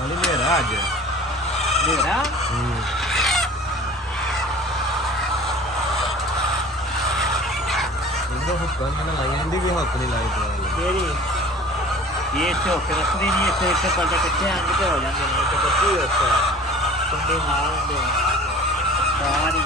Paling merah aja. Merah? Itu hukuman mana lagi? Ini भी हक नहीं लाई तो ਕਿਹੜੀ ਇਹ ਝੋਕ ਰੱਖਦੇ ਨਹੀਂ ਇੱਥੇ ਇੱਥੇ ਪਲਟੇ ਕੱਚੇ ਅੰਗ ਤੇ ਹੋ ਜਾਂਦੇ ਨੇ ਤੇ ਬੱਚੀ ਉੱਤੇ ਕੁੰਡੇ ਮਾਰ ਦਿੰਦੇ ਸਾਰੀ